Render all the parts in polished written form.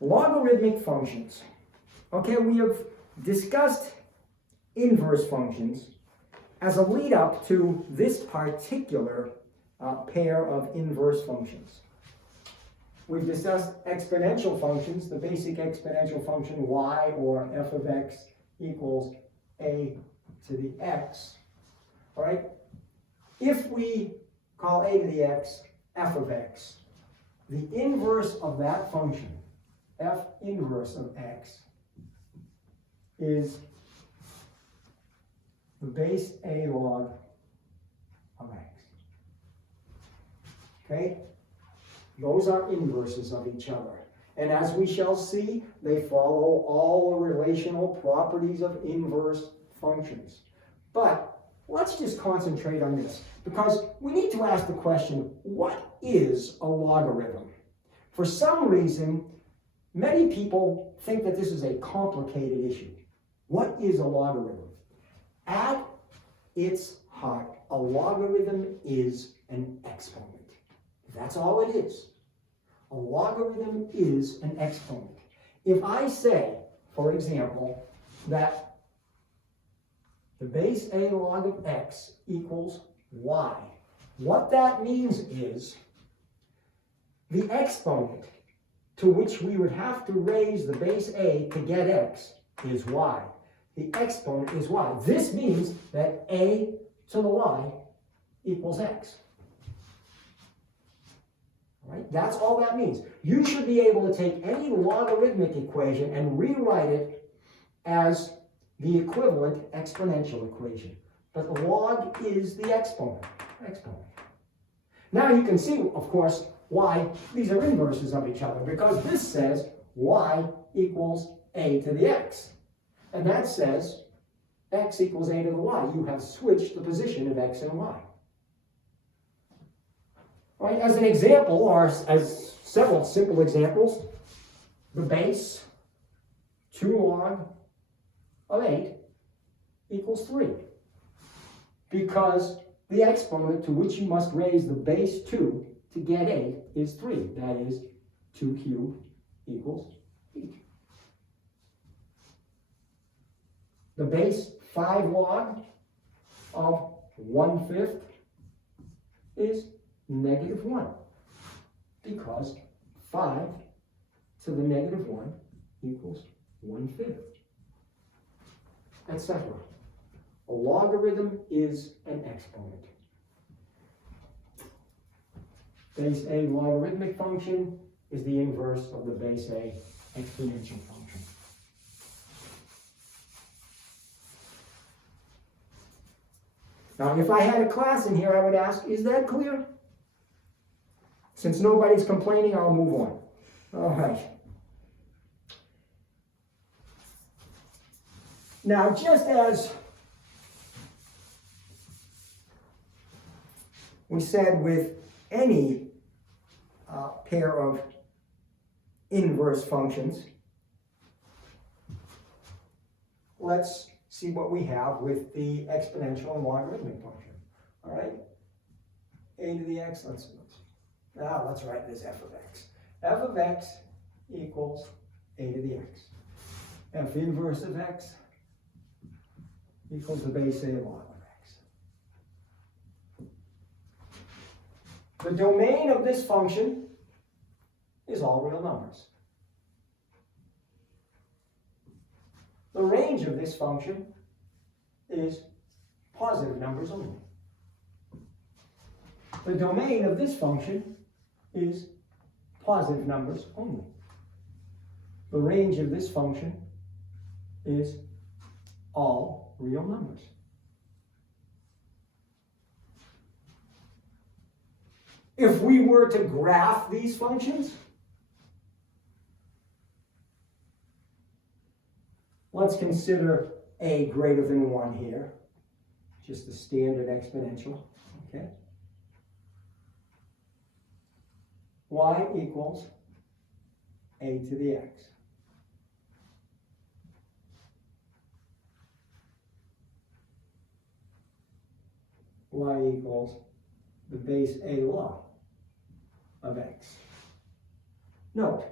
Logarithmic functions. Okay, we have discussed inverse functions as a lead up to this particular pair of inverse functions. We've discussed exponential functions, the basic exponential function y, or f of x equals a to the x. All right? If we call a to the x f of x, the inverse of that function, f inverse of x, is the base a log of x. Okay? Those are inverses of each other. And as we shall see, they follow all the relational properties of inverse functions. But let's just concentrate on this, because we need to ask the question, what is a logarithm? For some reason, many people think that this is a complicated issue. What is a logarithm? At its heart, a logarithm is an exponent. That's all it is. A logarithm is an exponent. If I say, for example, that the base a log of x equals y, what that means is the exponent to which we would have to raise the base a to get x is y. The exponent is y. This means that a to the y equals x. Right? That's all that means. You should be able to take any logarithmic equation and rewrite it as the equivalent exponential equation. But the log is the exponent. Now you can see, of course, why these are inverses of each other, because this says y equals a to the x. And that says x equals a to the y. You have switched the position of x and y. Right? As an example, or as several simple examples, the base 2 log of 8 equals 3. Because the exponent to which you must raise the base 2 to get 8 is 3. That is, 2 cubed equals 8. The base 5 log of 1/5 is -1, because 5 to the -1 equals 1/5, etc. A logarithm is an exponent. Base a logarithmic function is the inverse of the base a exponential function. Now, if I had a class in here, I would ask, is that clear? Since nobody's complaining, I'll move on. All right. Now, just as we said with any pair of inverse functions, let's see what we have with the exponential and logarithmic function. All right? A to the x, let's write this f of x. F of x equals a to the x. F inverse of x equals the base a log of x. The domain of this function is all real numbers. The range of this function is positive numbers only. The domain of this function is positive numbers only. The range of this function is all real numbers. If we were to graph these functions, let's consider a greater than 1 here, just a standard exponential, okay? Y equals a to the x. Y equals the base a log of x. Note,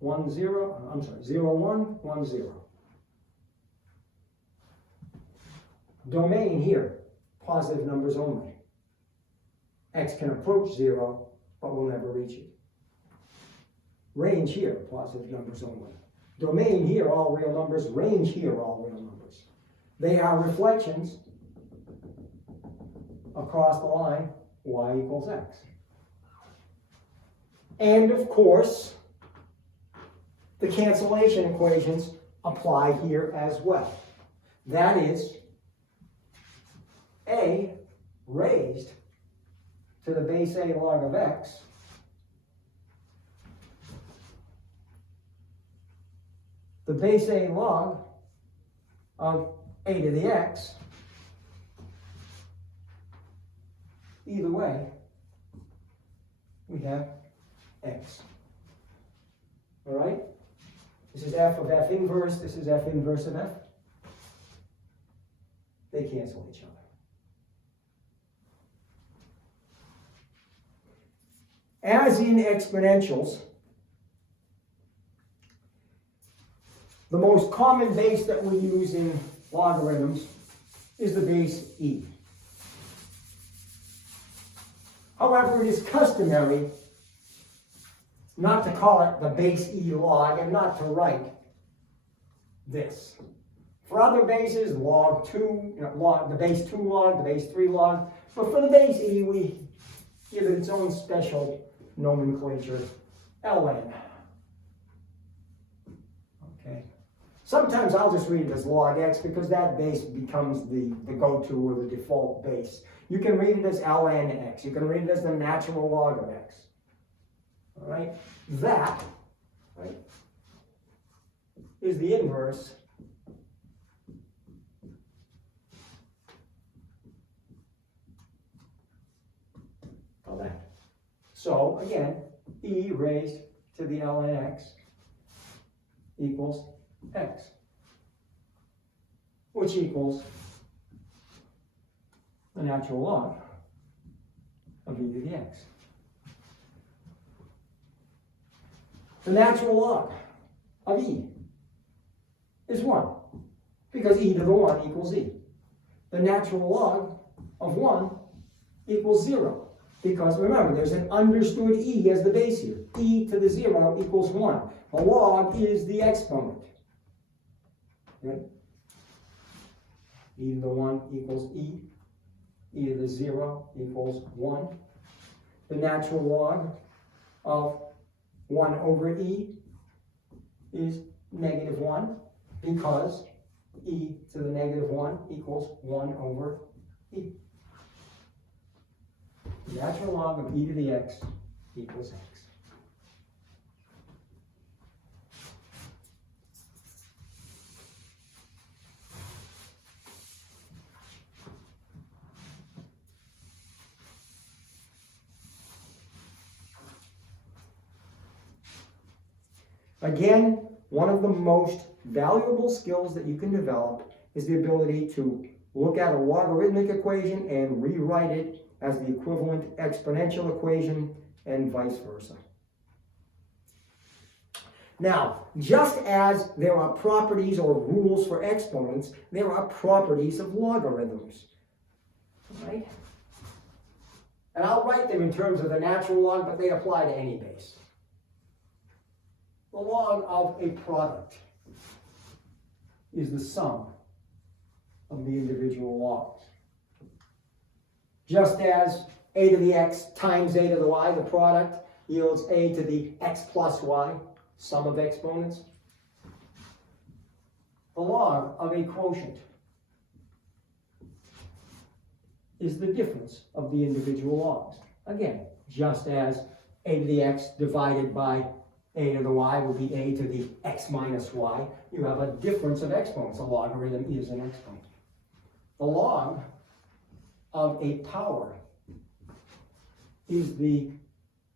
1, 0, I'm sorry, 0, 1, 1, 0. Domain here, positive numbers only. X can approach 0, but will never reach it. Range here, positive numbers only. Domain here, all real numbers. Range here, all real numbers. They are reflections across the line, y equals x. And of course, the cancellation equations apply here as well. That is, a raised to the base a log of x the base a log of a to the x, either way, we have x. All right? This is f of f inverse, this is f inverse of f. They cancel each other. As in exponentials, the most common base that we use in logarithms is the base e. However, it is customary not to call it the base e log and not to write this. For other bases, log 2, the base 2 log, the base 3 log. But for the base e, we give it its own special nomenclature, ln. Okay. Sometimes I'll just read it as log x because that base becomes the go-to or the default base. You can read it as ln x. You can read it as the natural log of x. All right? That, right, is the inverse of that. So, again, e raised to the ln x equals x, which equals the natural log of e to the x. The natural log of e is 1, because e to the 1 equals e. The natural log of 1 equals 0, because remember, there's an understood e as the base here. E to the 0 equals 1. The log is the exponent. Right? E to the 1 equals e. E to the 0 equals 1. The natural log of 1 over e is negative 1, because e to the negative 1 equals 1 over e. The natural log of e to the x equals x. Again, one of the most valuable skills that you can develop is the ability to look at a logarithmic equation and rewrite it as the equivalent exponential equation and vice versa. Now, just as there are properties or rules for exponents, there are properties of logarithms. Right? And I'll write them in terms of the natural log, but they apply to any base. The log of a product is the sum of the individual logs. Just as a to the x times a to the y, the product, yields a to the x plus y, sum of exponents. The log of a quotient is the difference of the individual logs. Again, just as a to the x divided by a to the y will be a to the x minus y. You have a difference of exponents. A logarithm is an exponent. The log of a power is the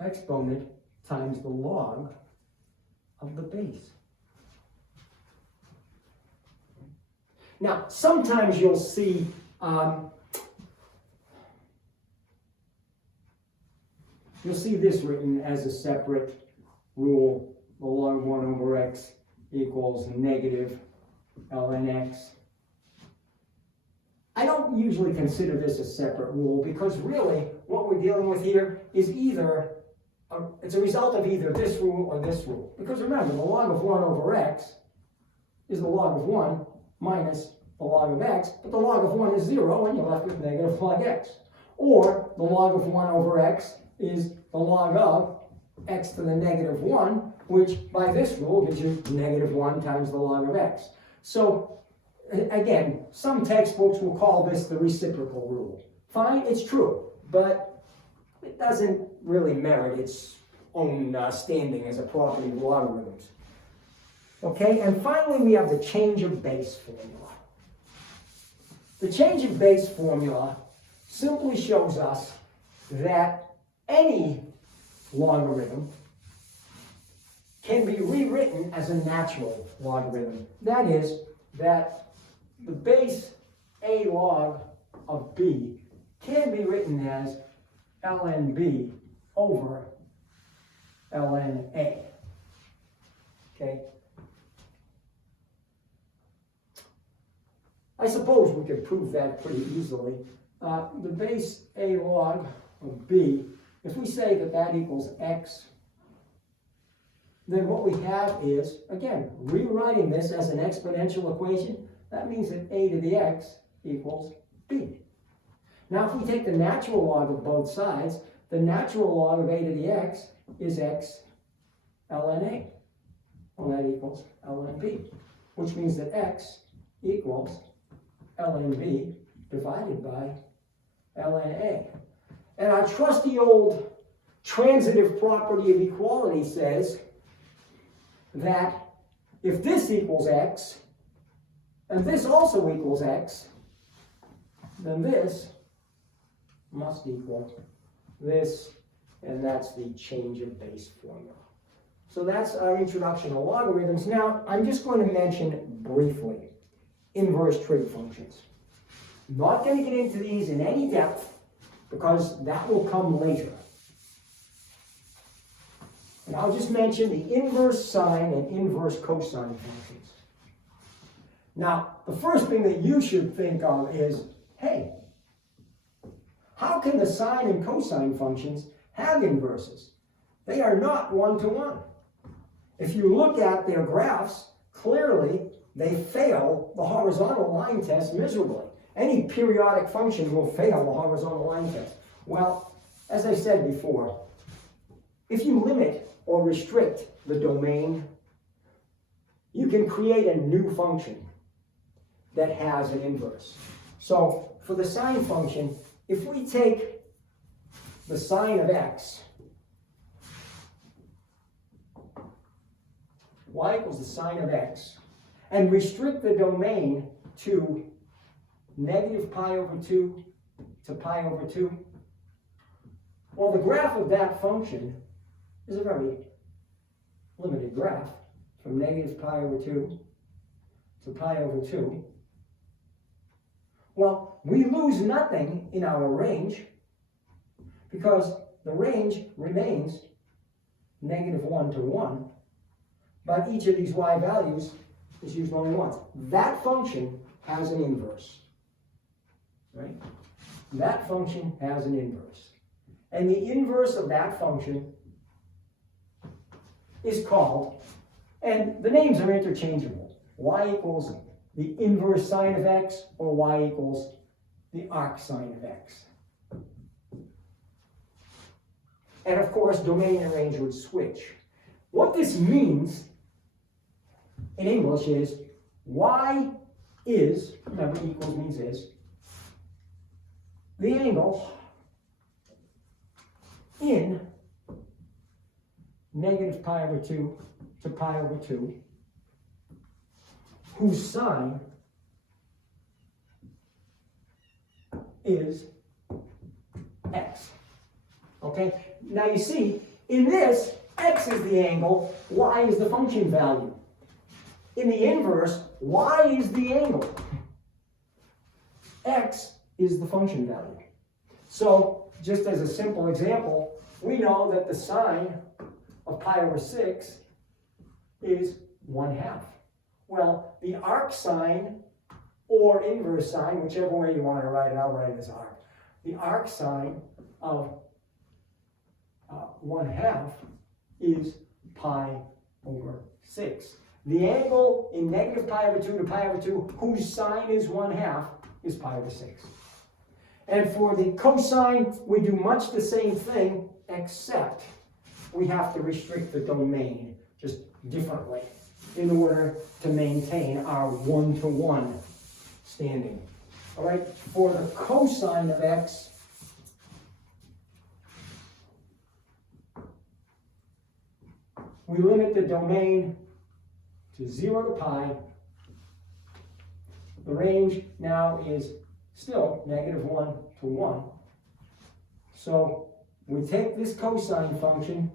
exponent times the log of the base. Now, sometimes you'll see this written as a separate rule the log of 1 over x equals negative ln x. I don't usually consider this a separate rule because really what we're dealing with here is either, it's a result of either this rule or this rule. Because remember, the log of 1 over x is the log of 1 minus the log of x, but the log of 1 is 0 and you're left with negative log x. Or the log of 1 over x is the log of x to the negative 1, which by this rule gives you negative 1 times the log of x. So again, some textbooks will call this the reciprocal rule. Fine, it's true, but it doesn't really merit its own standing as a property of logarithms. Okay, and finally we have the change of base formula. The change of base formula simply shows us that any logarithm can be rewritten as a natural logarithm. That is, that the base a log of b can be written as ln b over ln a. Okay? I suppose we could prove that pretty easily. The base a log of b, if we say that that equals x, then what we have is, again, rewriting this as an exponential equation, that means that a to the x equals b. Now, if we take the natural log of both sides, the natural log of a to the x is x ln a. Well, that equals ln b, which means that x equals ln b divided by ln a. And our trusty old transitive property of equality says that if this equals x, and this also equals x, then this must equal this, and that's the change of base formula. So that's our introduction to logarithms. Now, I'm just going to mention briefly inverse trig functions. I'm not going to get into these in any depth because that will come later. And I'll just mention the inverse sine and inverse cosine functions. Now, the first thing that you should think of is, hey, how can the sine and cosine functions have inverses? They are not one-to-one. If you look at their graphs, clearly they fail the horizontal line test miserably. Any periodic function will fail the horizontal line test. Well, as I said before, if you limit or restrict the domain, you can create a new function that has an inverse. So for the sine function, if we take the sine of x, y equals the sine of x, and restrict the domain to negative pi over 2 to pi over 2, well, the graph of that function is a very limited graph from negative pi over 2 to pi over 2. Well, we lose nothing in our range because the range remains negative 1 to 1, but each of these y values is used only once. That function has an inverse, right? That function has an inverse. And the inverse of that function is called, and the names are interchangeable, y equals the inverse sine of x, or y equals the arc sine of x. And of course, domain and range would switch. What this means in English is y is, remember equals means is, the angle in negative pi over 2 to pi over 2, whose sine is x. Okay? Now you see, in this, x is the angle, y is the function value. In the inverse, y is the angle. X is the function value. So, just as a simple example, we know that the sine of pi over 6 is 1/2. Well, the arc sine or inverse sine, whichever way you want to write it, I'll write it as arc. The arc sine of 1/2 is pi over 6. The angle in negative pi over 2 to pi over 2, whose sine is 1/2, is pi over 6. And for the cosine, we do much the same thing, except we have to restrict the domain just differently in order to maintain our 1-to-1 standing. All right, for the cosine of x, we limit the domain to 0 to pi. The range now is still -1 to 1. So we take this cosine function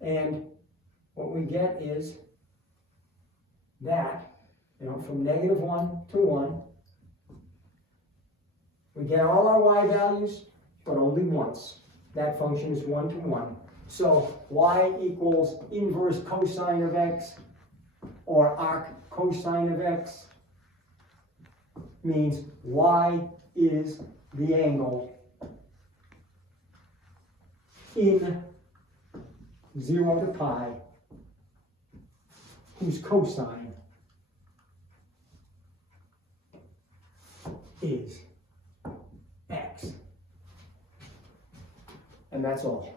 and what we get is that, from -1 to 1, we get all our y values, but only once. That function is 1 to 1. So y equals inverse cosine of x, or arc cosine of x, means y is the angle in 0 to pi whose cosine is x. And that's all.